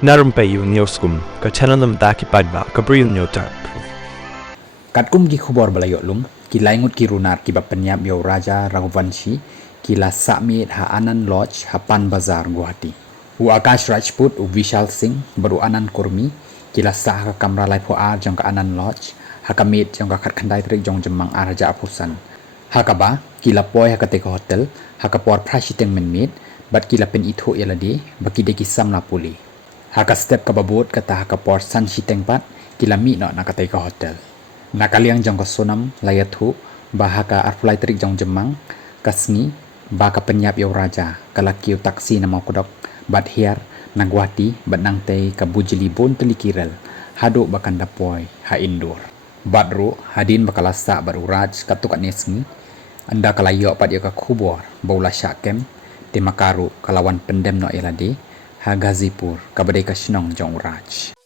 Na Rympei U ka channel nabynta ki paidbah ka Bri U Hynñiewtrep. Katkum ki khubor balayok lum, kila ngut ki runar ki bapenyap yo Raja Raghuvanshi, kila sakmit ha Anand Lodge ha Pan Bazar Guwahati. U Akash Rajput u Vishal Singh baru Anand Kurmi, kila sa ha kamra lai po ar jong ka Anand Lodge, ha kamit jong ka khat khandai trik jong jemang ar Raja Apusan. Ha kaba, kila poy ha kateka hotel, ha kapor prashiteng menmit, bat kila pen itho yaladi, bakide ki samla pule. Ha ka step ka babot kata ha kapor san shiteng pat, kila mi no na kateka hotel. Nakaliang jong ka sonam layathu bahaka arfulai trik jong jemang kasngi baka penyap yo raja kalakiu taksi na mau kodok bat hiar na Guwahati bat nang tei ka bujili bon telikirel hadu bakan dapoy ha indoor bat ru hadin bakalasa bat uraj katuk anesngi anda kalayo pat yo ka khubor baula syakem te makaru kalawan pendem no elade ha Gazipur kabadai ka shnong jong uraj.